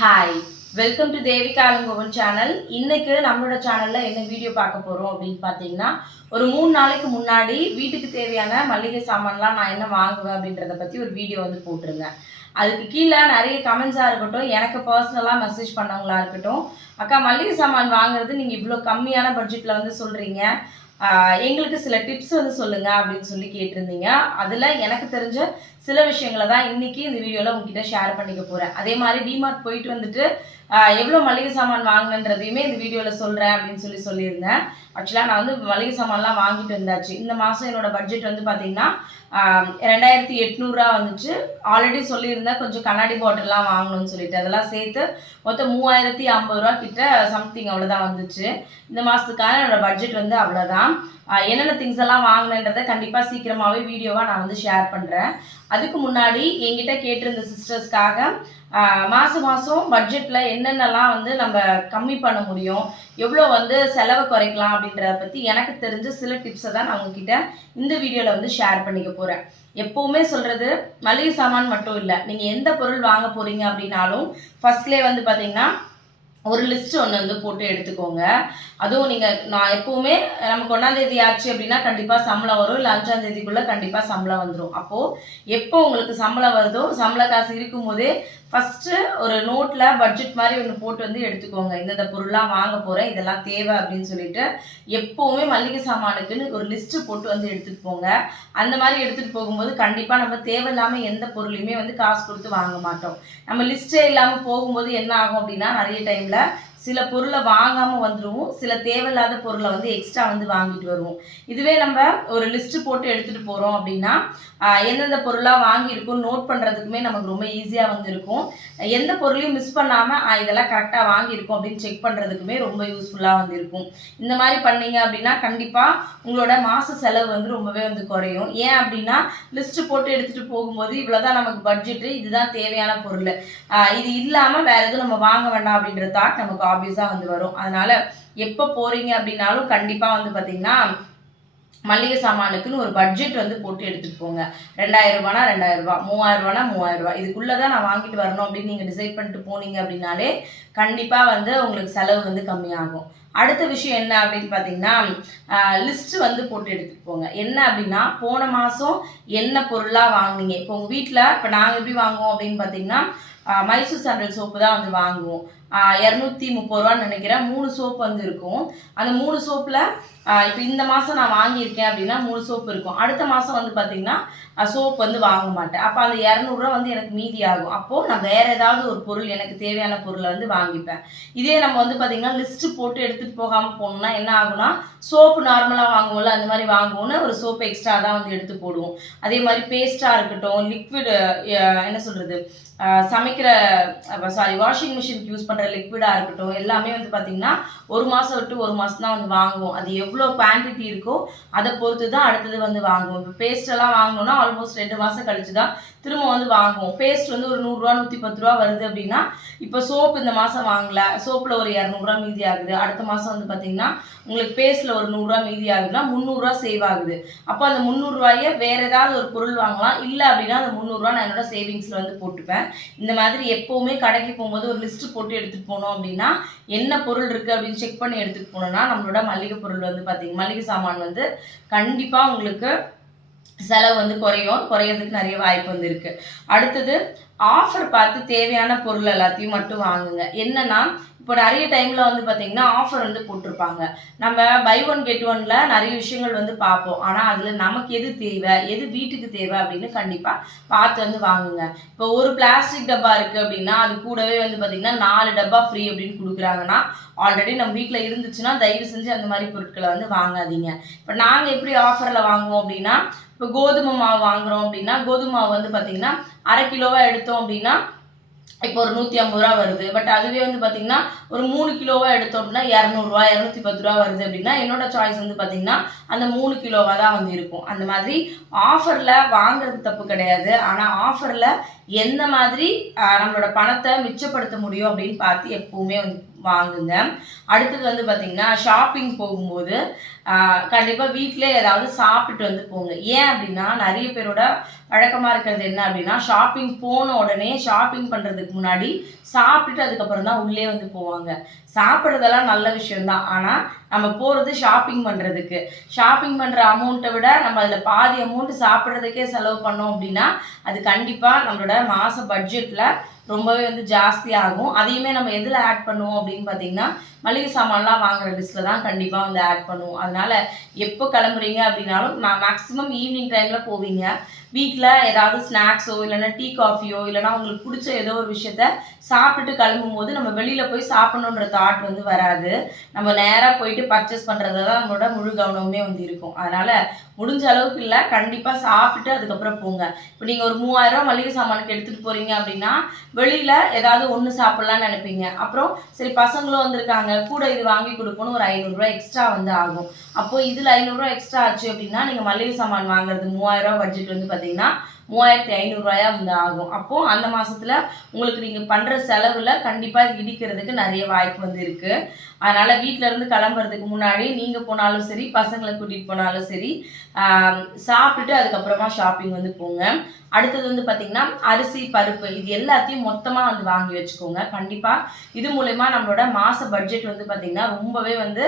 Hi, welcome to Devika Alangovan channel. இன்னைக்கு நம்மளோட சேனலில் என்ன வீடியோ பார்க்க போகிறோம் அப்படின்னு பார்த்தீங்கன்னா, ஒரு 3 நாளைக்கு முன்னாடி வீட்டுக்கு தேவையான மளிகை சாமான்லாம் நான் என்ன வாங்குவேன் அப்படின்றத பற்றி ஒரு வீடியோ வந்து போட்டிருந்தேன். அதுக்கு கீழே நிறைய கமெண்ட்ஸாக இருக்கட்டும், எனக்கு பர்சனலாக மெசேஜ் பண்ணவங்களா இருக்கட்டும், அக்கா மளிகை சாமான் வாங்குறது நீங்கள் இவ்வளோ கம்மியான பட்ஜெட்டில் வந்து சொல்கிறீங்க, எங்களுக்கு சில டிப்ஸ் வந்து சொல்லுங்கள் அப்படின்னு சொல்லி கேட்டிருந்தீங்க. அதில் எனக்கு தெரிஞ்ச சில விஷயங்களை தான் இன்றைக்கி இந்த வீடியோவில் உங்ககிட்ட ஷேர் பண்ணிக்க போகிறேன். அதே மாதிரி டிமார்ட் போயிட்டு வந்துட்டு எவ்வளோ மளிகை சாமான் வாங்கினன்றதையுமே இந்த வீடியோவில் சொல்கிறேன் அப்படின்னு சொல்லியிருந்தேன். ஆக்சுவலாக நான் வந்து மளிகை சாமான்லாம் வாங்கிட்டு வந்தாச்சு. இந்த மாதம் என்னோடய பட்ஜெட் வந்து பார்த்திங்கன்னா 2800 வந்துச்சு. ஆல்ரெடி சொல்லியிருந்தேன் கொஞ்சம் கண்ணாடி பாட்டில்லாம் வாங்கணும்னு சொல்லிட்டு, அதெல்லாம் சேர்த்து மொத்தம் 3050 கிட்ட சம்திங் அவ்வளோதான் வந்துச்சு. இந்த மாதத்துக்கான என்னோடய பட்ஜெட் வந்து அவ்வளோதான். என்னென்ன திங்ஸ் எல்லாம் வாங்கினேன்றதை கண்டிப்பாக சீக்கிரமாகவே வீடியோவாக நான் வந்து ஷேர் பண்ணுறேன். அதுக்கு முன்னாடி என்கிட்ட கேட்டிருந்த சிஸ்டர்ஸ்க்காக மாதம் பட்ஜெட்டில் என்னென்னலாம் வந்து நம்ம கம்மி பண்ண முடியும், எவ்வளோ வந்து செலவை குறைக்கலாம் அப்படின்றத பற்றி எனக்கு தெரிஞ்ச சில டிப்ஸை தான் நான் உங்ககிட்ட இந்த வீடியோவில் வந்து ஷேர் பண்ணிக்க போகிறேன். எப்போவுமே சொல்கிறது மளிகை சாமான் மட்டும் இல்லை, நீங்கள் எந்த பொருள் வாங்க போகிறீங்க அப்படின்னாலும் ஃபர்ஸ்ட்லேயே வந்து பார்த்தீங்கன்னா ஒரு லிஸ்ட் ஒன்று வந்து போட்டு எடுத்துக்கோங்க. அதுவும் நான் எப்போவுமே நமக்கு 1ஆம் தேதி ஆச்சு அப்படின்னா கண்டிப்பாக சம்பளம் வரும், இல்லை 5ஆம் தேதிக்குள்ளே கண்டிப்பாக சம்பளம் வந்துடும். அப்போது எப்போ உங்களுக்கு சம்பளம் வருதோ, சம்பள காசு இருக்கும்போதே ஃபஸ்ட்டு ஒரு நோட்டில் பட்ஜெட் மாதிரி ஒன்று போட்டு வந்து எடுத்துக்கோங்க. இந்தந்த பொருள்லாம் வாங்க போகிறேன், இதெல்லாம் தேவை அப்படின்னு சொல்லிட்டு எப்போவுமே மளிகை சாமானுக்குன்னு ஒரு லிஸ்ட்டு போட்டு வந்து எடுத்துகிட்டு போங்க. அந்த மாதிரி எடுத்துகிட்டு போகும்போது கண்டிப்பாக நம்ம தேவையில்லாமல் எந்த பொருளையுமே வந்து காசு கொடுத்து வாங்க மாட்டோம். நம்ம லிஸ்ட்டே இல்லாமல் போகும்போது என்ன ஆகும் அப்படின்னா, நிறைய டைமில் சில பொருளை வாங்காமல் வந்துடுவோம், சில தேவையில்லாத பொருளை வந்து எக்ஸ்ட்ரா வந்து வாங்கிட்டு வருவோம். இதுவே நம்ம ஒரு லிஸ்ட்டு போட்டு எடுத்துகிட்டு போகிறோம் அப்படின்னா எந்தெந்த பொருளாக வாங்கியிருக்கோம் நோட் பண்ணுறதுக்குமே நமக்கு ரொம்ப ஈஸியாக வந்து இருக்கும். எந்த பொருளையும் மிஸ் பண்ணாமல் இதெல்லாம் கரெக்டாக வாங்கியிருக்கோம் அப்படின்னு செக் பண்ணுறதுக்குமே ரொம்ப யூஸ்ஃபுல்லாக வந்து இருக்கும். இந்த மாதிரி பண்ணீங்க அப்படின்னா கண்டிப்பாக உங்களோட மாத செலவு வந்து ரொம்பவே வந்து குறையும். ஏன் அப்படின்னா லிஸ்ட்டு போட்டு எடுத்துகிட்டு போகும்போது இவ்வளோதான் நமக்கு பட்ஜெட்டு, இதுதான் தேவையான பொருள், இது இல்லாமல் வேறு எதுவும் நம்ம வாங்க வேண்டாம் அப்படின்ற தாட் நமக்கு ஆப்வியஸாக வந்து வரும். அதனால் எப்போ போகிறீங்க அப்படின்னாலும் கண்டிப்பாக வந்து பார்த்திங்கன்னா மளிகை சாமானுக்குன்னு ஒரு பட்ஜெட் வந்து போட்டு எடுத்துகிட்டு போங்க. 2000 2000, 3000 3000 இதுக்குள்ளே தான் நான் வாங்கிட்டு வரணும் அப்படின்னு நீங்கள் டிசைட் பண்ணிட்டு போனீங்க அப்படின்னாலே கண்டிப்பாக வந்து உங்களுக்கு செலவு வந்து கம்மியாகும். அடுத்த விஷயம் என்ன அப்படின்னு பார்த்தீங்கன்னா, லிஸ்ட்டு வந்து போட்டு எடுத்துகிட்டு போங்க. என்ன அப்படின்னா, போன மாதம் என்ன பொருளாக வாங்கினீங்க. இப்போ உங்கள் வீட்டில் இப்போ நாங்கள் எப்படி வாங்குவோம் அப்படின்னு பார்த்தீங்கன்னா, மைசூர் சாண்டல் சோப்பு தான் வந்து வாங்குவோம். 230 நினைக்கிறேன். 3 சோப்பு வந்து இருக்கும். அந்த 3 சோப்பில் இப்போ இந்த மாதம் நான் வாங்கியிருக்கேன் அப்படின்னா 3 சோப்பு இருக்கும். அடுத்த மாதம் வந்து பார்த்திங்கன்னா சோப் வந்து வாங்க மாட்டேன். அப்போ அந்த 200 வந்து எனக்கு மீதி ஆகும். அப்போது நான் வேறு ஏதாவது ஒரு பொருள் எனக்கு தேவையான பொருளை வந்து வாங்கிப்பேன். இதே நம்ம வந்து பார்த்திங்கன்னா லிஸ்ட்டு போட்டு எடுத்துகிட்டு போகாமல் போனோம்னா என்ன ஆகுனா, சோப்பு நார்மலாக வாங்குவோம்ல அந்த மாதிரி வாங்குவோன்னு ஒரு சோப்பு எக்ஸ்ட்ரா தான் வந்து எடுத்து போடுவோம். அதே மாதிரி பேஸ்ட்டாக இருக்கட்டும், லிக்விடு என்ன சொல்கிறது, சமைக்கிற வாஷிங் மிஷினுக்கு யூஸ் பண்ணுற லிக்விடாக இருக்கட்டும், எல்லாமே வந்து பார்த்திங்கன்னா ஒரு மாதம் விட்டு ஒரு மாதம் தான் வந்து வாங்குவோம். அது எவ்வளோ குவான்டிட்டி இருக்கோ அதை பொறுத்து தான் அடுத்தது வந்து வாங்குவோம். இப்போ பேஸ்ட்டெல்லாம் வாங்கணுன்னா ஆல்மோஸ்ட் 2 மாதம் கழிச்சு தான் திரும்ப வந்து வாங்குவோம். பேஸ்ட் வந்து ஒரு 100 110 வருது அப்படின்னா, இப்போ சோப்பு இந்த மாதம் வாங்கலை, சோப்பில் ஒரு 200 மீதி ஆகுது. அடுத்த மாதம் வந்து பார்த்திங்கன்னா உங்களுக்கு பேஸ்ட்டில் ஒரு 100 மீதி ஆகுதுன்னா 300 சேவ் ஆகுது. அப்போ அந்த 300 வேறு ஏதாவது ஒரு பொருள் வாங்கலாம். இல்லை அப்படின்னா அந்த 300 நான் என்னோட சேவிங்ஸில் வந்து போட்டுப்பேன். இந்த மாதிரி எப்போவுமே கடைக்கு போகும்போது ஒரு லிஸ்ட்டு போட்டு எடுத்துகிட்டு போனோம் அப்படின்னா, என்ன பொருள் இருக்குது அப்படின்னு செக் பண்ணி எடுத்துகிட்டு போனோம்னா நம்மளோட மளிகை பொருள் வந்து பார்த்திங்கன்னா மளிகை சாமான் வந்து கண்டிப்பாக உங்களுக்கு செலவு வந்து குறையிறதுக்கு நிறைய வாய்ப்பு வந்து இருக்குது. அடுத்தது ஆஃபர் பார்த்து தேவையான பொருள் எல்லாத்தையும் மட்டும் வாங்குங்க. என்னன்னா இப்போ நிறைய டைமில் வந்து பார்த்திங்கன்னா ஆஃபர் வந்து போட்டிருப்பாங்க. நம்ம பை 1 get 1ல நிறைய விஷயங்கள் வந்து பார்ப்போம். ஆனால் அதில் நமக்கு எது தேவை, எது வீட்டுக்கு தேவை அப்படின்னு கண்டிப்பாக பார்த்து வந்து வாங்குங்க. இப்போ ஒரு பிளாஸ்டிக் டப்பா இருக்குது அப்படின்னா அது கூடவே வந்து பார்த்திங்கன்னா 4 டப்பா ஃப்ரீ அப்படின்னு கொடுக்குறாங்கன்னா, ஆல்ரெடி நம்ம வீட்டில் இருந்துச்சுன்னா தயவு செஞ்சு அந்த மாதிரி பொருட்களை வந்து வாங்காதீங்க. இப்போ நாங்கள் எப்படி ஆஃபரில் வாங்குவோம் அப்படின்னா, இப்போ கோதுமை மாவு வாங்குகிறோம் அப்படின்னா கோதுமை மாவு வந்து பார்த்திங்கன்னா 1/2 கிலோவாக எடுத்தோம் அப்படின்னா இப்போ ஒரு 150 வருது. பட் அதுவே வந்து பார்த்திங்கன்னா ஒரு 3 கிலோவாக எடுத்தோம் அப்படின்னா 200 210 வருது அப்படின்னா என்னோட சாய்ஸ் வந்து பார்த்திங்கன்னா அந்த 3 கிலோவாக தான் வந்து இருக்கும். அந்த மாதிரி ஆஃபரில் வாங்குறது தப்பு கிடையாது. ஆனால் ஆஃபரில் எந்த மாதிரி நம்மளோட பணத்தை மிச்சப்படுத்த முடியும் அப்படின்னு பார்த்து எப்போவுமே வந்து வாங்குங்க. அடுத்தது வந்து பார்த்திங்கன்னா ஷாப்பிங் போகும்போது கண்டிப்பாக வீட்டிலே ஏதாவது சாப்பிட்டு வந்து போங்க. ஏன் அப்படின்னா நிறைய பேரோட வழக்கமாக இருக்கிறது என்ன அப்படின்னா ஷாப்பிங் போன உடனே ஷாப்பிங் பண்ணுறதுக்கு முன்னாடி சாப்பிட்டுட்டு அதுக்கப்புறம் தான் உள்ளே வந்து போவாங்க. சாப்பிட்றதெல்லாம் நல்ல விஷயம்தான். ஆனால் நம்ம போகிறது ஷாப்பிங் பண்ணுறதுக்கு. ஷாப்பிங் பண்ணுற அமௌண்ட்டை விட நம்ம அதில் பாதி அமௌண்ட்டு சாப்பிட்றதுக்கே செலவு பண்ணோம் அப்படின்னா அது கண்டிப்பாக நம்மளோட மாத பட்ஜெட்டில் ரொம்பவே வந்து ஜாஸ்தியாகும். அதையுமே நம்ம எதில் ஆட் பண்ணுவோம் அப்படின்னு பார்த்தீங்கன்னா மளிகை சாமான்லாம் வாங்குற லிஸ்ட்டில் தான் கண்டிப்பாக வந்து ஆட் பண்ணுவோம். அதனால் எப்போ கிளம்புறீங்க அப்படின்னாலும் நான் மேக்ஸிமம் ஈவினிங் டைமில் போவீங்க. வீட்டில் ஏதாவது ஸ்நாக்ஸோ இல்லைனா டீ காஃபியோ இல்லைனா உங்களுக்கு பிடிச்ச ஏதோ ஒரு விஷயத்த சாப்பிட்டுட்டு கிளம்பும் போது நம்ம வெளியில் போய் சாப்பிடணுன்ற தாட் வந்து வராது. நம்ம நேராக போயிட்டு பர்ச்சேஸ் பண்ணுறது தான் நம்மளோட முழு கவனமுமே வந்து இருக்கும். அதனால் முடிஞ்ச அளவுக்கு இல்லை, கண்டிப்பாக சாப்பிட்டு அதுக்கப்புறம் போங்க. இப்போ நீங்கள் ஒரு 3000 மளிகை சாமானுக்கு எடுத்துகிட்டு போகிறீங்க அப்படின்னா வெளியில் ஏதாவது ஒன்று சாப்பிட்லான்னு நினைப்பீங்க. அப்புறம் சரி பசங்களும் வந்திருக்காங்க கூட இது வாங்கி கொடுப்போன்னு ஒரு 500 எக்ஸ்ட்ரா வந்து ஆகும். அப்போது இதில் 500 எக்ஸ்ட்ரா ஆச்சு அப்படின்னா நீங்கள் மளிகை சாமான் வாங்குறது 3000 பட்ஜெட் வந்து பார்த்தீங்கன்னா 3500 வந்து ஆகும். அப்போது அந்த மாதத்தில் உங்களுக்கு நீங்கள் பண்ணுற செலவில் கண்டிப்பாக இது இடிக்கிறதுக்கு நிறைய வாய்ப்பு வந்து இருக்குது. அதனால் வீட்டிலேருந்து கிளம்புறதுக்கு முன்னாடி நீங்கள் போனாலும் சரி பசங்களை கூட்டிகிட்டு போனாலும் சரி சாப்பிட்டுட்டு அதுக்கப்புறமா ஷாப்பிங் வந்து போங்க. அடுத்தது வந்து பார்த்திங்கன்னா அரிசி பருப்பு இது எல்லாத்தையும் மொத்தமாக வந்து வாங்கி வச்சுக்கோங்க. கண்டிப்பாக இது மூலயமா நம்மளோட மாத பட்ஜெட் வந்து பார்த்திங்கன்னா ரொம்பவே வந்து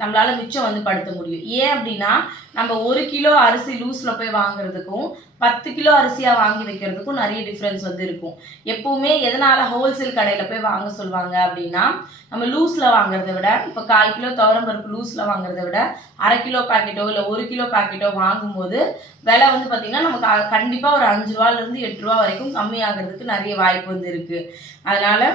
நம்மளால் மிச்சம் வந்து படுத்த முடியும். ஏன் அப்படின்னா நம்ம 1 கிலோ அரிசி லூஸில் போய் வாங்குறதுக்கும் 10 கிலோ அரிசியாக வாங்கி வைக்கிறதுக்கும் நிறைய டிஃப்ரென்ஸ் வந்து இருக்கும். எப்போவுமே எதனால் ஹோல்சேல் கடையில் போய் வாங்க சொல்லுவாங்க அப்படின்னா நம்ம லூஸில் வாங்குறத விட இப்போ 1/4 கிலோ துவரம்பருப்பு லூஸில் வாங்குறத விட 1/2 கிலோ பாக்கெட்டோ இல்லை 1 கிலோ பாக்கெட்டோ வாங்கும்போது விலை வந்து பார்த்திங்கன்னா நமக்கு கண்டிப்பாக ஒரு 5 ரூபாலேருந்து 8 ரூபா வரைக்கும் கம்மியாகிறதுக்கு நிறைய வாய்ப்பு வந்து இருக்குது. அதனால்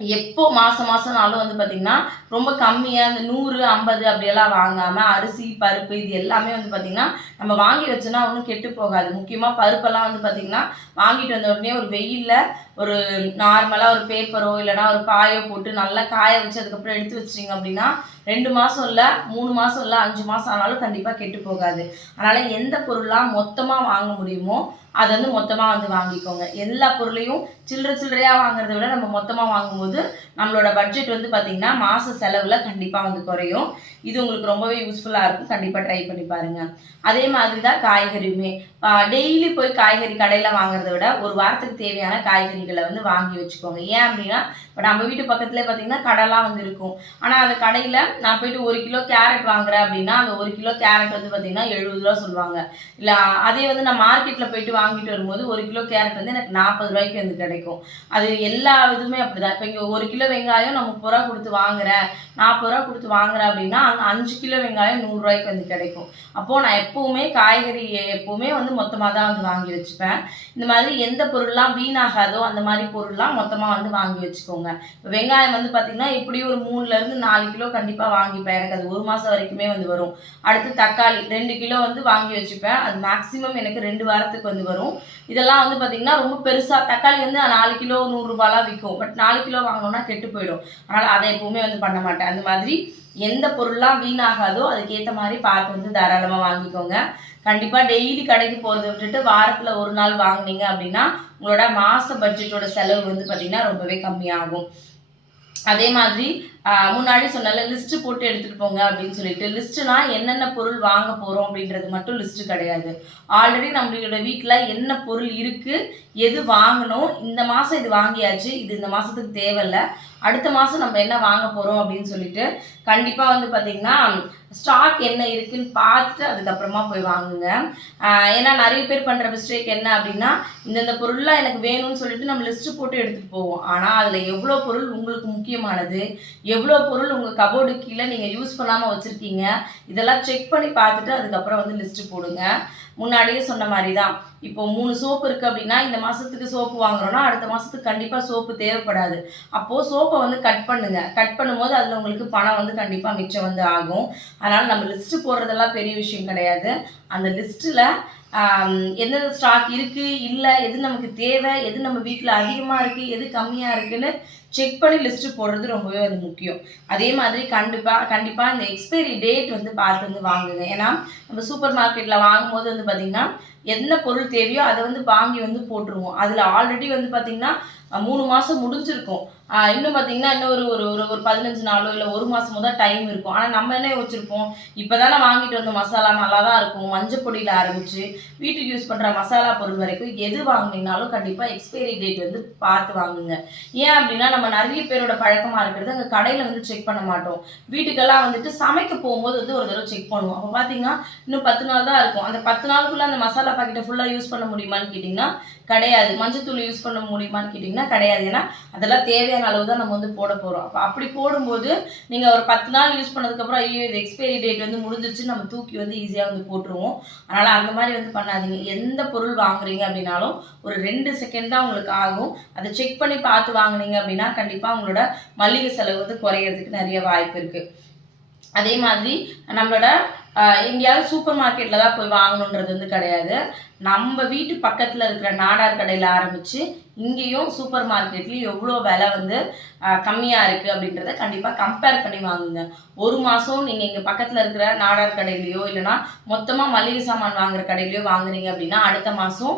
எப்போ மாதம்னாலும் வந்து பார்த்திங்கன்னா ரொம்ப கம்மியாக இந்த 100, 50 அப்படியெல்லாம் வாங்காமல் அரிசி பருப்பு இது எல்லாமே வந்து பார்த்திங்கன்னா நம்ம வாங்கி வச்சோன்னா ஒன்றும் கெட்டு போகாது. முக்கியமாக பருப்பெல்லாம் வந்து பார்த்திங்கன்னா வாங்கிட்டு வந்த உடனே ஒரு வெயிலில் ஒரு நார்மலாக ஒரு பேப்பரோ இல்லைனா ஒரு பாயோ போட்டு நல்லா காய வச்சு அதுக்கப்புறம் எடுத்து வச்சிட்டிங்க அப்படின்னா 2 மாதம் இல்லை 3 மாதம் இல்லை 5 மாதம் ஆனாலும் கண்டிப்பாக கெட்டு போகாது. அதனால் எந்த பொருளாக மொத்தமாக வாங்க முடியுமோ அதை வந்து மொத்தமாக வந்து வாங்கிக்கோங்க. எல்லா பொருளையும் சில்லறையாக வாங்குறத விட நம்ம மொத்தமாக வாங்கும்போது நம்மளோட பட்ஜெட் வந்து பார்த்திங்கன்னா மாத செலவில் கண்டிப்பாக வந்து குறையும். இது உங்களுக்கு ரொம்பவே யூஸ்ஃபுல்லாக இருக்கும். கண்டிப்பாக ட்ரை பண்ணி பாருங்கள். அதே மாதிரி தான் காய்கறியுமே டெய்லி போய் காய்கறி கடையில் வாங்குறத விட ஒரு வாரத்துக்கு தேவையான காய்கறிகளை வந்து வாங்கி வச்சுக்கோங்க. ஏன் அப்படின்னா இப்போ நம்ம வீட்டு பக்கத்துலேயே பார்த்திங்கன்னா கடைலாம் வந்து இருக்கும். ஆனால் அந்த கடையில் நான் போயிட்டு 1 கிலோ கேரட் வாங்குறேன் அப்படின்னா அந்த 1 கிலோ கேரட் வந்து பார்த்திங்கன்னா 70 ரூபா சொல்லுவாங்க. இல்லை அதே வந்து நான் மார்க்கெட்டில் போயிட்டு வாங்கிட்டு வரும்போது 1 கிலோ கேரட் வந்து எனக்கு 40 ரூபாய்க்கு வந்து கிடைக்கும். அது எல்லா இதுவுமே அப்படி தான். இப்போ இங்கே 1 கிலோ வெங்காயம் நான் 30 ரூபா கொடுத்து வாங்குறேன் 40 ரூபா கொடுத்து வாங்குறேன் அப்படின்னா அங்கே 5 கிலோ வெங்காயம் 100 ரூபாய்க்கு வந்து கிடைக்கும். அப்போது நான் எப்போவுமே காய்கறி எப்போவுமே வந்து மொத்தமாக தான் வந்து வாங்கி வச்சுப்பேன். இந்த மாதிரி எந்த பொருள்லாம் வீணாகாதோ அந்த மாதிரி பொருள்லாம் மொத்தமாக வந்து வாங்கி வச்சுக்கோங்க. இப்போ வெங்காயம் வந்து பார்த்திங்கன்னா இப்படியும் ஒரு 3லேருந்து 4 கிலோ கண்டிப்பாக வாங்கிப்பேன். எனக்கு அது 1 மாதம் வரைக்குமே வந்து வரும். அடுத்து தக்காளி 2 கிலோ வந்து வாங்கி வச்சுப்பேன். அது மேக்ஸிமம் எனக்கு 2 வாரத்துக்கு வந்து வரும். இதெல்லாம் வந்து பார்த்திங்கன்னா ரொம்ப பெருசாக தக்காளி வந்து 4 கிலோ 100 ரூபாலாம் விற்கும். பட் 4 கிலோ வாங்கினோன்னா கெட்டு போயிடும். அதனால் அதை எப்போவுமே வந்து பண்ண மாட்டேன். அந்த மாதிரி எந்த பொருள்லாம் வீணாகாதோ அதுக்கேற்ற மாதிரி பார்த்து வந்து தாராளமாக வாங்கிக்கோங்க. கண்டிப்பாக டெய்லி கடைக்கு போகிறத விட்டுட்டு வாரத்தில் ஒரு நாள் வாங்கினீங்க அப்படின்னா உங்களோட மாத பட்ஜெட்டோட செலவு வந்து பார்த்திங்கன்னா ரொம்பவே கம்மியாகும். அதே மாதிரி முன்னாடி சொன்னால லிஸ்ட்டு போட்டு எடுத்துகிட்டு போங்க அப்படின்னு சொல்லிட்டு லிஸ்ட்டுனா என்னென்ன பொருள் வாங்க போகிறோம் அப்படின்றது மட்டும் லிஸ்ட்டு கிடையாது. ஆல்ரெடி நம்மளோட வீட்டில் என்ன பொருள் இருக்குது எது வாங்கணும் இந்த மாதம் இது வாங்கியாச்சு இது இந்த மாதத்துக்கு தேவையில்லை அடுத்த மாதம் நம்ம என்ன வாங்க போகிறோம் அப்படின்னு சொல்லிட்டு கண்டிப்பாக வந்து பார்த்திங்கன்னா ஸ்டாக் என்ன இருக்குதுன்னு பார்த்துட்டு அதுக்கப்புறமா போய் வாங்குங்க. ஏன்னா நிறைய பேர் பண்ணுற மிஸ்டேக் என்ன அப்படின்னா இந்தந்த பொருள்லாம் எனக்கு வேணும்னு சொல்லிட்டு நம்ம லிஸ்ட்டு போட்டு எடுத்துகிட்டு போவோம். ஆனால் அதில் எவ்வளோ பொருள் உங்களுக்கு முக்கியமானது எவ்வளோ பொருள் உங்கள் கபோர்டு கீழே நீங்கள் யூஸ் பண்ணாமல் வச்சுருக்கீங்க இதெல்லாம் செக் பண்ணி பார்த்துட்டு அதுக்கப்புறம் வந்து லிஸ்ட்டு போடுங்க. முன்னாடியே சொன்ன மாதிரி தான் இப்போ 3 சோப்பு இருக்குது அப்படின்னா இந்த மாதத்துக்கு சோப்பு வாங்குறோன்னா அடுத்த மாதத்துக்கு கண்டிப்பாக சோப்பு தேவைப்படாது. அப்போது சோப்பை வந்து கட் பண்ணுங்கள். கட் பண்ணும்போது அதில் உங்களுக்கு பணம் வந்து கண்டிப்பாக மிச்சம் வந்து ஆகும். அதனால் நம்ம லிஸ்ட்டு போடுறதெல்லாம் பெரிய விஷயம் கிடையாது. அந்த லிஸ்ட்டில் எந்தெந்த ஸ்டாக் இருக்குது இல்லை எது நமக்கு தேவை எது நம்ம வீட்டில் அதிகமாக இருக்குது எது கம்மியாக இருக்குதுன்னு செக் பண்ணி லிஸ்ட்டு போடுறது ரொம்பவே வந்து முக்கியம். அதே மாதிரி கண்டிப்பாக இந்த எக்ஸ்பைரி டேட் வந்து பார்த்து வந்து வாங்குங்க. ஏன்னா நம்ம சூப்பர் மார்க்கெட்டில் வாங்கும்போது வந்து பார்த்திங்கன்னா என்ன பொருள் தேவையோ அதை வந்து வாங்கி வந்து போட்டுருவோம். அதில் ஆல்ரெடி வந்து பார்த்திங்கன்னா 3 மாதம் முடிஞ்சிருக்கும். இன்னும் பார்த்தீங்கன்னா இன்னும் ஒரு ஒரு ஒரு 15 நாளோ இல்லை 1 மாதமோ தான் டைம் இருக்கும். ஆனால் நம்ம என்ன யோசிச்சிருப்போம், இப்போ தானே வாங்கிட்டு வந்த மசாலா நல்லா தான் இருக்கும். மஞ்சள் பொடியில் ஆரம்பித்து வீட்டுக்கு யூஸ் பண்ணுற மசாலா பொருள் வரைக்கும் எது வாங்கினீங்கனாலும் கண்டிப்பாக எக்ஸ்பைரி டேட் வந்து பார்த்து வாங்குங்க. ஏன் அப்படின்னா நம்ம நிறைய பேரோட பழக்கமாக இருக்கிறது அங்கே கடையில் வந்து செக் பண்ண மாட்டோம். வீட்டுக்கெல்லாம் வந்துட்டு சமைக்க போகும்போது வந்து ஒரு தடவை செக் பண்ணுவோம். அப்போ பார்த்தீங்கன்னா இன்னும் 10 நாள் தான் இருக்கும். அந்த 10 நாளுக்குள்ளே அந்த மசாலா பாக்கெட்டை ஃபுல்லாக யூஸ் பண்ண முடியுமான்னு கேட்டிங்கன்னா கிடையாது. மஞ்சத்தூள் யூஸ் பண்ண முடியுமான்னு கேட்டிங்கன்னா கிடையாது. ஏன்னா அதெல்லாம் தேவையான அளவு தான் நம்ம வந்து போட போகிறோம். அப்படி போடும்போது நீங்கள் ஒரு 10 நாள் யூஸ் பண்ணதுக்கப்புறம் ஐயோ இது எக்ஸ்பைரி டேட் வந்து முடிஞ்சிருச்சு நம்ம தூக்கி வந்து ஈஸியாக வந்து போட்டுருவோம். அதனால் அந்த மாதிரி வந்து பண்ணாதீங்க. எந்த பொருள் வாங்குறீங்க அப்படின்னாலும் ஒரு 2 செகண்ட் தான் உங்களுக்கு ஆகும். அதை செக் பண்ணி பார்த்து வாங்குனீங்க அப்படின்னா கண்டிப்பாக உங்களோட மளிகை செலவு வந்து குறையிறதுக்கு நிறைய வாய்ப்பு இருக்குது. அதே மாதிரி நம்மளோட எங்கேயாவது சூப்பர் மார்க்கெட்டில் தான் போய் வாங்கணுன்றது வந்து கிடையாது. நம்ம வீட்டு பக்கத்தில் இருக்கிற நாடார் கடையில் ஆரம்பித்து இங்கேயும் சூப்பர் மார்க்கெட்லேயும் எவ்வளோ விலை வந்து கம்மியாக இருக்குது அப்படின்றத கண்டிப்பாக கம்பேர் பண்ணி வாங்குங்க. ஒரு மாதம் நீங்கள் இங்கே பக்கத்தில் இருக்கிற நாடார் கடையிலையோ இல்லைனா மொத்தமாக மளிகை சாமான் வாங்குகிற கடையிலையோ வாங்குறீங்க அப்படின்னா அடுத்த மாதம்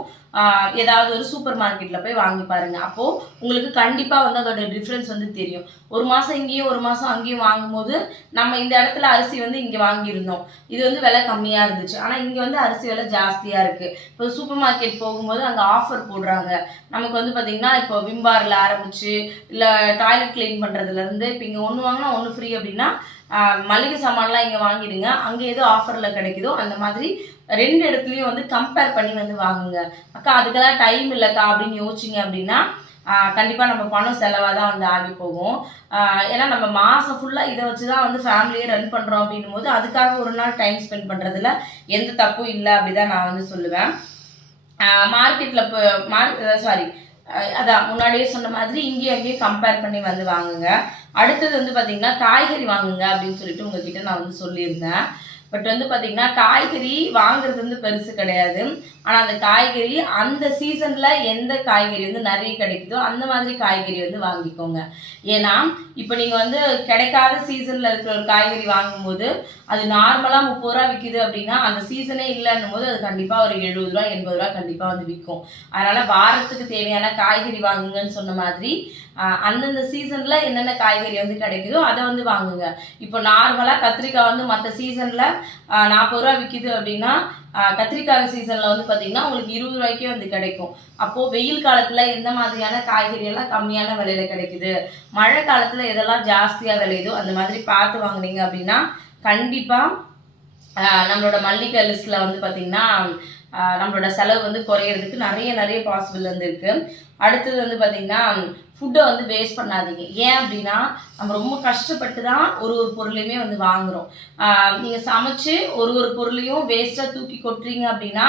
ஏதாவது ஒரு சூப்பர் மார்க்கெட்டில் போய் வாங்கி பாருங்கள். அப்போது உங்களுக்கு கண்டிப்பாக வந்து அதோட டிஃப்ரென்ஸ் வந்து தெரியும். ஒரு மாதம் இங்கேயும் ஒரு மாதம் அங்கேயும் வாங்கும்போது நம்ம இந்த இடத்துல அரிசி வந்து இங்கே வாங்கியிருந்தோம், இது வந்து விலை கம்மியாக இருந்துச்சு. ஆனால் இங்கே வந்து அரிசி விலை ஜாஸ்தியாக இருக்குது. இப்போ சூப்பர் மார்க்கெட் போகும்போது அங்கே ஆஃபர் போடுறாங்க. நமக்கு வந்து பார்த்திங்கன்னா இப்போ விம்பாரில் ஆரம்பித்து இல்லை டாய்லெட் க்ளீன் பண்ணுறதுலேருந்து இப்போ இங்கே ஒன்று வாங்கினா ஒன்று ஃப்ரீ அப்படின்னா மளிகை சாமான்லாம் இங்கே வாங்கிடுங்க. அங்கே எது ஆஃபரில் கிடைக்குதோ அந்த மாதிரி 2 இடத்துலையும் வந்து கம்பேர் பண்ணி வந்து வாங்குங்க. அக்கா அதுக்கெல்லாம் டைம் இல்லைக்கா அப்படின்னு யோசிச்சிங்க அப்படின்னா கண்டிப்பாக நம்ம பணம் செலவாக தான் வந்து ஆகி போகும். ஏன்னா நம்ம மாதம் ஃபுல்லாக இதை வச்சு தான் வந்து ஃபேமிலியை ரன் பண்ணுறோம் அப்படின்னும் போது அதுக்காக ஒரு நாள் டைம் ஸ்பெண்ட் பண்ணுறதுல எந்த தப்பும் இல்லை அப்படி தான் நான் வந்து சொல்லுவேன். மார்க்கெட்டில் இப்போ அதான் முன்னாடியே சொன்ன மாதிரி இங்கேயும் அங்கேயும் கம்பேர் பண்ணி வந்து வாங்குங்க. அடுத்தது வந்து பார்த்திங்கன்னா காய்கறி வாங்குங்க அப்படின்னு சொல்லிட்டு உங்ககிட்ட நான் வந்து சொல்லியிருந்தேன். பட் வந்து பார்த்திங்கன்னா காய்கறி வாங்குறது வந்து பெருசு கிடையாது. ஆனால் அந்த காய்கறி அந்த சீசனில் எந்த காய்கறி வந்து நிறைய கிடைக்குதோ அந்த மாதிரி காய்கறி வந்து வாங்கிக்கோங்க. ஏன்னா இப்போ நீங்கள் வந்து கிடைக்காத சீசனில் இருக்கிற ஒரு காய்கறி வாங்கும்போது அது நார்மலாக 30 ரூபா விற்கிது அப்படின்னா அந்த சீசனே இல்லைன்னும் போது அது கண்டிப்பாக ஒரு 70 ரூபா 80 ரூபா கண்டிப்பாக வந்து விற்கும். அதனால் வாரத்துக்கு தேவையான காய்கறி வாங்குங்கன்னு சொன்ன மாதிரி அந்தந்த சீசனில் என்னென்ன காய்கறி வந்து கிடைக்குதோ அதை வந்து வாங்குங்க. இப்போ நார்மலாக கத்திரிக்காய் வந்து மற்ற சீசனில் 40 ரூபா விற்கிது அப்படின்னா கத்திரிக்காய் சீசனில் வந்து பார்த்திங்கன்னா உங்களுக்கு 20 ரூபாய்க்கே வந்து கிடைக்கும். அப்போது வெயில் காலத்தில் எந்த மாதிரியான காய்கறி எல்லாம் கம்மியான விலையில் கிடைக்குது, மழை காலத்தில் எதெல்லாம் ஜாஸ்தியாக விளையுதோ அந்த மாதிரி பார்த்து வாங்குனீங்க அப்படின்னா கண்டிப்பாக நம்மளோட மல்லிகை லிஸ்ட்டில் வந்து பார்த்திங்கன்னா நம்மளோட செலவு வந்து குறையிறதுக்கு நிறைய பாசிபிள் வந்து இருக்குது. அடுத்தது வந்து பார்த்திங்கன்னா ஃபுட்டை வந்து வேஸ்ட் பண்ணாதீங்க. ஏன் அப்படின்னா நம்ம ரொம்ப கஷ்டப்பட்டு தான் ஒரு பொருளையுமே வந்து வாங்குகிறோம். நீங்கள் சமைச்சு ஒரு பொருளையும் வேஸ்ட்டாக தூக்கி கொட்டுறீங்க அப்படின்னா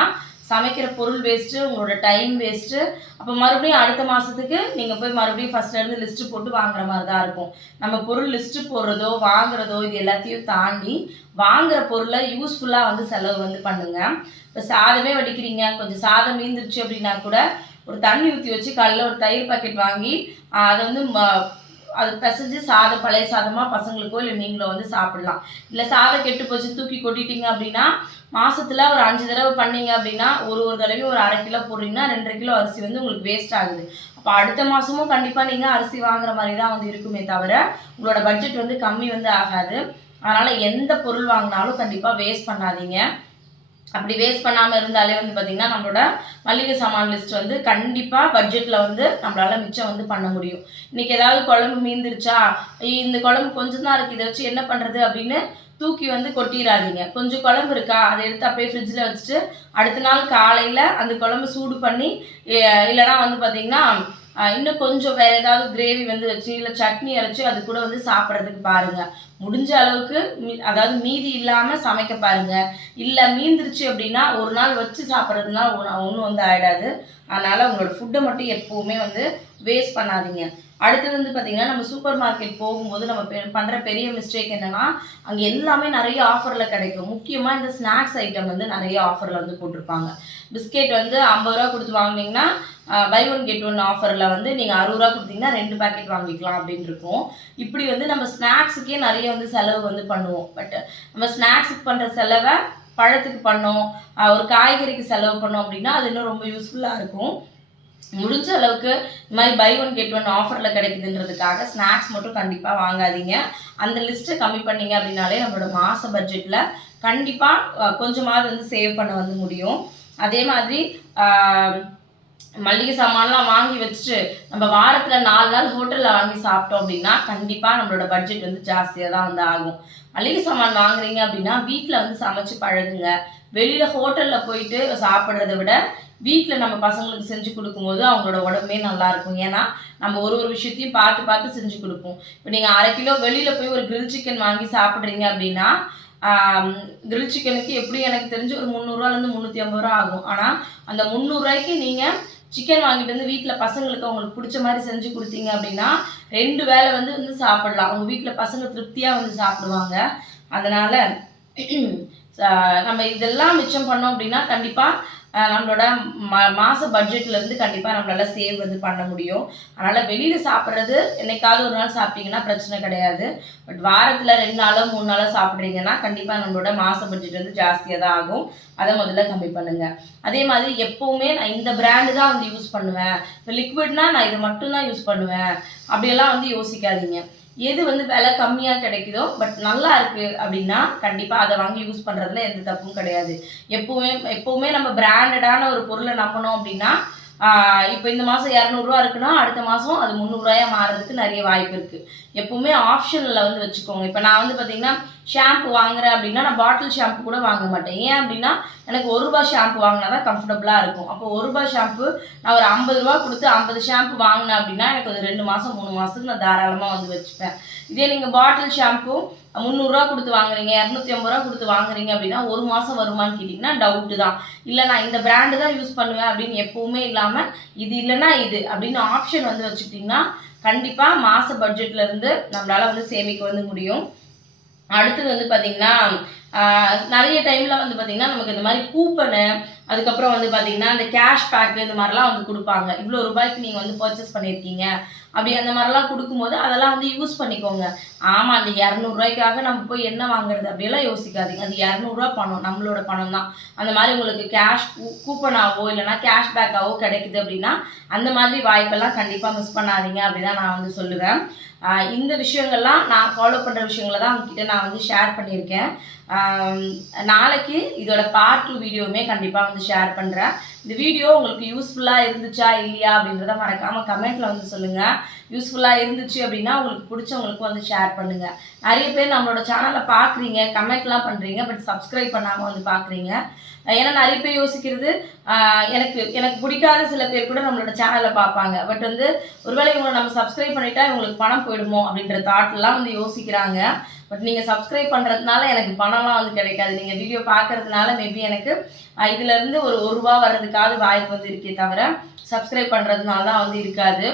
சமைக்கிற பொருள் வேஸ்ட்டு, உங்களோட டைம் வேஸ்ட்டு. அப்போ மறுபடியும் அடுத்த மாதத்துக்கு நீங்கள் போய் மறுபடியும் ஃபஸ்ட்லேருந்து லிஸ்ட்டு போட்டு வாங்குற மாதிரி தான் இருக்கும். நம்ம பொருள் லிஸ்ட்டு போடுறதோ வாங்குறதோ இது எல்லாத்தையும் தாண்டி வாங்குகிற பொருளை யூஸ்ஃபுல்லாக வந்து செலவு வந்து பண்ணுங்கள். இப்போ சாதமே வடிக்கிறீங்க, கொஞ்சம் சாதம் மீந்துருச்சு அப்படின்னா கூட ஒரு தண்ணி ஊற்றி வச்சு காலையில் ஒரு தயிர் பாக்கெட் வாங்கி அதை வந்து அது பிசைஞ்சு பழைய சாதமாக பசங்களுக்கோ இல்லை நீங்களோ வந்து சாப்பிடலாம். இல்லை சாதம் கெட்டு போச்சு தூக்கி கொட்டிட்டீங்க அப்படின்னா மாதத்தில் ஒரு 5 தடவை பண்ணீங்க அப்படின்னா ஒரு தடவையும் ஒரு 1/2 கிலோ போடுறீங்கன்னா 2.5 கிலோ அரிசி வந்து உங்களுக்கு வேஸ்ட் ஆகுது. அப்போ அடுத்த மாதமும் கண்டிப்பாக நீங்கள் அரிசி வாங்குற மாதிரி தான் வந்து இருக்குமே தவிர உங்களோட பட்ஜெட் வந்து கம்மி வந்து ஆகாது. அதனால் எந்த பொருள் வாங்கினாலும் கண்டிப்பாக வேஸ்ட் பண்ணாதீங்க. அப்படி வேஸ்ட் பண்ணாமல் இருந்தாலே வந்து பார்த்திங்கன்னா நம்மளோட மளிகை சாமான் லிஸ்ட் வந்து கண்டிப்பாக பட்ஜெட்டில் வந்து நம்மளால் மிச்சம் வந்து பண்ண முடியும். இன்றைக்கி ஏதாவது குழம்பு மீந்துருச்சா, இந்த குழம்பு கொஞ்சம் தான் இருக்குது, இதை வச்சு என்ன பண்ணுறது அப்படின்னு தூக்கி வந்து கொட்டிடாதீங்க. கொஞ்சம் குழம்பு இருக்கா அதை எடுத்து அப்படியே ஃப்ரிட்ஜில் வச்சுட்டு அடுத்த நாள் காலையில் அந்த குழம்பு சூடு பண்ணி இல்லைனா வந்து பார்த்திங்கன்னா இன்னும் கொஞ்சம் வேறு ஏதாவது கிரேவி வந்து வச்சு இல்லை சட்னி அரைச்சி அது கூட வந்து சாப்பிட்றதுக்கு பாருங்கள். முடிஞ்ச அளவுக்கு அதாவது மீதி இல்லாமல் சமைக்க பாருங்கள். இல்லை மீந்துருச்சு அப்படின்னா ஒரு நாள் வச்சு சாப்பிட்றதுனால ஒன்றும் வந்து ஆகிடாது. அதனால் உங்களோட ஃபுட்டை மட்டும் எப்போவுமே வந்து வேஸ்ட் பண்ணாதீங்க. அடுத்தது வந்து பார்த்திங்கன்னா நம்ம சூப்பர் மார்க்கெட் போகும்போது நம்ம பண்ணுற பெரிய மிஸ்டேக் என்னென்னா அங்கே எல்லாமே நிறைய ஆஃபரில் கிடைக்கும். முக்கியமாக இந்த ஸ்நாக்ஸ் ஐட்டம் வந்து நிறைய ஆஃபரில் வந்து போட்டிருப்பாங்க. பிஸ்கெட் வந்து 50 ரூபா கொடுத்து வாங்கினீங்கன்னா பை 1 கெட் 1 ஆஃபரில் வந்து நீங்கள் 60 ரூபா கொடுத்தீங்கன்னா 2 பேக்கெட் வாங்கிக்கலாம் அப்படின்னு இருக்கும். இப்படி வந்து நம்ம ஸ்நாக்ஸுக்கே நிறைய வந்து செலவு வந்து பண்ணுவோம். பட் நம்ம ஸ்நாக்ஸுக்கு பண்ணுற செலவை பழத்துக்கு பண்ணோம், ஒரு காய்கறிக்கு செலவு பண்ணோம் அப்படின்னா அது இன்னும் ரொம்ப யூஸ்ஃபுல்லாக இருக்கும். முடிஞ்ச அளவுக்கு இந்த மாதிரி பை ஒன் கெட் ஒன் ஆஃபரில் கிடைக்குதுன்றதுக்காக ஸ்நாக்ஸ் மட்டும் கண்டிப்பாக வாங்காதீங்க. அந்த லிஸ்ட்டை கம்மி பண்ணீங்க அப்படின்னாலே நம்மளோட மாத பட்ஜெட்டில் கண்டிப்பாக கொஞ்சமாவது வந்து சேவ் பண்ண வந்து முடியும். அதே மாதிரி மளிகை சாமான்லாம் வாங்கி வச்சுட்டு நம்ம வாரத்தில் 4 நாள் ஹோட்டலில் வாங்கி சாப்பிட்டோம் அப்படின்னா கண்டிப்பாக நம்மளோட பட்ஜெட் வந்து ஜாஸ்தியாக தான் வந்து ஆகும். மளிகை சாமான் வாங்குறீங்க அப்படின்னா வீட்டில் வந்து சமைச்சு பழகுங்க. வெளியில் ஹோட்டலில் போயிட்டு சாப்பிட்றத விட வீட்டில் நம்ம பசங்களுக்கு செஞ்சு கொடுக்கும்போது அவங்களோட உடம்பே நல்லாயிருக்கும். ஏன்னா நம்ம ஒரு ஒரு விஷயத்தையும் பார்த்து பார்த்து செஞ்சு கொடுப்போம். இப்போ நீங்கள் 1/2 கிலோ வெளியில் போய் ஒரு கிரில் சிக்கன் வாங்கி சாப்பிட்றீங்க அப்படின்னா கிரில் சிக்கனுக்கு எப்படி எனக்கு தெரிஞ்சு ஒரு 300 350 ரூபா ஆகும். ஆனால் அந்த 300 ரூபாய்க்கு நீங்கள் சிக்கன் வாங்கிட்டு வந்து வீட்டில் பசங்களுக்கு அவங்களுக்கு பிடிச்ச மாதிரி செஞ்சு கொடுத்தீங்க அப்படின்னா 2 வேளை வந்து சாப்பிடலாம். அவங்க வீட்டில் பசங்க திருப்தியாக வந்து சாப்பிடுவாங்க. அதனால் நம்ம இதெல்லாம் மிச்சம் பண்ணோம் அப்படின்னா கண்டிப்பாக நம்மளோட மாத பட்ஜெட்லேருந்து கண்டிப்பாக நம்மளால் சேவ் வந்து பண்ண முடியும். அதனால் வெளியில் சாப்பிட்றது என்னைக்காவது ஒரு நாள் சாப்பிட்டீங்கன்னா பிரச்சனை கிடையாது. பட் வாரத்தில் 2 நாளோ 3 நாளோ சாப்பிட்றீங்கன்னா கண்டிப்பாக நம்மளோட மாத பட்ஜெட் வந்து ஜாஸ்தியாக தான் ஆகும். அதை முதல்ல கம்மி பண்ணுங்கள். அதே மாதிரி எப்போவுமே நான் இந்த பிராண்டு தான் வந்து யூஸ் பண்ணுவேன், இப்போ லிக்விட்னால் நான் இதை மட்டும்தான் யூஸ் பண்ணுவேன் அப்படியெல்லாம் வந்து யோசிக்காதீங்க. எது வந்து விலை கம்மியாக கிடைக்குதோ பட் நல்லா இருக்குது அப்படின்னா கண்டிப்பாக அதை வாங்கி யூஸ் பண்ணுறதுல எந்த தப்பும் கிடையாது. எப்போவுமே நம்ம பிராண்டடான ஒரு பொருளை நம்பணும் அப்படின்னா இப்போ இந்த மாதம் 200 ரூபா இருக்குன்னா அடுத்த மாதம் அது 300 ரூபாயா மாறுறதுக்கு நிறைய வாய்ப்பு இருக்குது. எப்போவுமே ஆப்ஷனில் வந்து வச்சுக்கோங்க. இப்போ நான் வந்து பார்த்திங்கன்னா ஷாம்பு வாங்குறேன் அப்படின்னா நான் பாட்டில் ஷாம்பு கூட வாங்க மாட்டேன். ஏன் அப்படின்னா எனக்கு ₹1 ஷாம்பு வாங்கினா தான் கம்ஃபர்டபுளாக இருக்கும். அப்போ ₹1 ஷாம்பு நான் ஒரு 50 ரூபா கொடுத்து 50 ஷாம்பு வாங்கினேன் அப்படின்னா எனக்கு ஒரு 2 மாதம் 3 மாதத்துக்கு நான் தாராளமாக வந்து வச்சுப்பேன். இதே நீங்கள் பாட்டில் ஷாம்பு 300 ரூபா கொடுத்து வாங்குறீங்க, 250 ரூபா கொடுத்து வாங்குறீங்க அப்படின்னா 1 மாதம் வருமானு கேட்டிங்கன்னா டவுட்டு தான். இல்லை நான் இந்த பிராண்டு தான் யூஸ் பண்ணுவேன் அப்படின்னு எப்போவுமே இல்லாமல் இது இல்லைன்னா இது அப்படின்னு ஆப்ஷன் வந்து வச்சுக்கிட்டிங்கன்னா கண்டிப்பாக மாத பட்ஜெட்லேருந்து நம்மளால் வந்து சேமிக்க வந்து முடியும். அடுத்தது வந்து பார்த்திங்கன்னா நிறைய டைமில் வந்து பார்த்திங்கன்னா நமக்கு இந்த மாதிரி கூப்பனு, அதுக்கப்புறம் வந்து பார்த்திங்கன்னா இந்த கேஷ் பேக்கு இந்த மாதிரிலாம் வந்து கொடுப்பாங்க. இவ்வளோ ரூபாய்க்கு நீங்கள் வந்து பர்ச்சேஸ் பண்ணியிருக்கீங்க அப்படி அந்த மாதிரிலாம் கொடுக்கும்போது அதெல்லாம் வந்து யூஸ் பண்ணிக்கோங்க. ஆமாம், அந்த 200 ரூபாய்க்காக நம்ம போய் என்ன வாங்குறது அப்படியெல்லாம் யோசிக்காதீங்க. அது 200 ரூபா பணம், நம்மளோட பணம் தான். அந்த மாதிரி உங்களுக்கு கேஷ் கூப்பனாவோ இல்லைனா கேஷ் பேக்காவோ கிடைக்குது அப்படின்னா அந்த மாதிரி வாய்ப்பெல்லாம் கண்டிப்பாக மிஸ் பண்ணாதீங்க அப்படி தான் நான் வந்து சொல்லுவேன். இந்த விஷயங்கள்லாம் நான் ஃபாலோ பண்ணுற விஷயங்களை தான் உங்ககிட்ட நான் வந்து ஷேர் பண்ணியிருக்கேன். நாளைக்கு இதோட பார்ட் 2 வீடியோவுமே கண்டிப்பாக வந்து ஷேர் பண்ணுறேன். இந்த வீடியோ உங்களுக்கு யூஸ்ஃபுல்லாக இருந்துச்சா இல்லையா அப்படின்றத மறக்காமல் கமெண்ட்டில் வந்து சொல்லுங்கள். யூஸ்ஃபுல்லாக இருந்துச்சு அப்படின்னா உங்களுக்கு பிடிச்சவங்களுக்கு வந்து ஷேர் பண்ணுங்கள். நிறைய பேர் நம்மளோட சேனலை பார்க்குறீங்க, கமெண்ட்லாம் பண்ணுறீங்க, பட் சப்ஸ்கிரைப் பண்ணாமல் வந்து பார்க்குறீங்க. ஏன்னா நிறைய பேர் யோசிக்கிறது எனக்கு பிடிக்காத சில பேர் கூட நம்மளோட சேனலை பார்ப்பாங்க. பட் வந்து ஒருவேளை இவங்களை நம்ம சப்ஸ்கிரைப் பண்ணிட்டா இவங்களுக்கு பணம் போயிடுமோ அப்படின்ற தாட்லாம் வந்து யோசிக்கிறாங்க. பட் நீங்கள் சப்ஸ்கிரைப் பண்ணுறதுனால எனக்கு பணம்லாம் வந்து கிடைக்காது. நீங்கள் வீடியோ பார்க்குறதுனால மேபி எனக்கு இதுலேருந்து ஒரு ₹1 வர்றதுக்காவது வாய்ப்பு வந்து இருக்கே தவிர சப்ஸ்கிரைப் பண்ணுறதுனால தான் வந்து இருக்காது.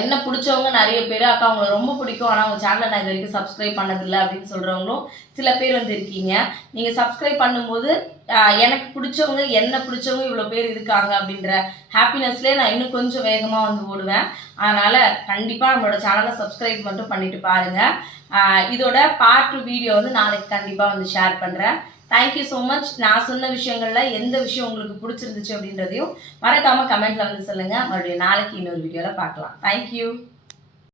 என்ன பிடிச்சவங்க நிறைய பேர் அக்கா அவங்களை ரொம்ப பிடிக்கும், ஆனால் அவங்க சேனலை நான் இது வரைக்கும் சப்ஸ்கிரைப் பண்ணதில்லை அப்படின்னு சொல்கிறவங்களும் சில பேர் வந்து இருக்கீங்க. நீங்கள் சப்ஸ்கிரைப் பண்ணும்போது எனக்கு பிடிச்சவங்க என்ன பிடிச்சவங்க இவ்வளோ பேர் இருக்காங்க அப்படின்ற ஹாப்பினஸ்லேயே நான் இன்னும் கொஞ்சம் வேகமாக வந்து ஓடுவேன். அதனால் கண்டிப்பாக நம்மளோட சேனலை சப்ஸ்கிரைப் மட்டும் பண்ணிவிட்டு பாருங்கள். இதோட பார்ட் 2 வீடியோ வந்து நாளைக்கு கண்டிப்பாக வந்து ஷேர் பண்ணுறேன். Thank you so much. நான் சொன்ன விஷயங்களில் எந்த விஷயம் உங்களுக்கு பிடிச்சிருந்துச்சு அப்படின்றதையும் மறக்காமல் கமெண்ட்டில் வந்து சொல்லுங்கள். மறுபடியும் நாளைக்கு இன்னொரு வீடியோவில் பார்க்கலாம். தேங்க்யூ.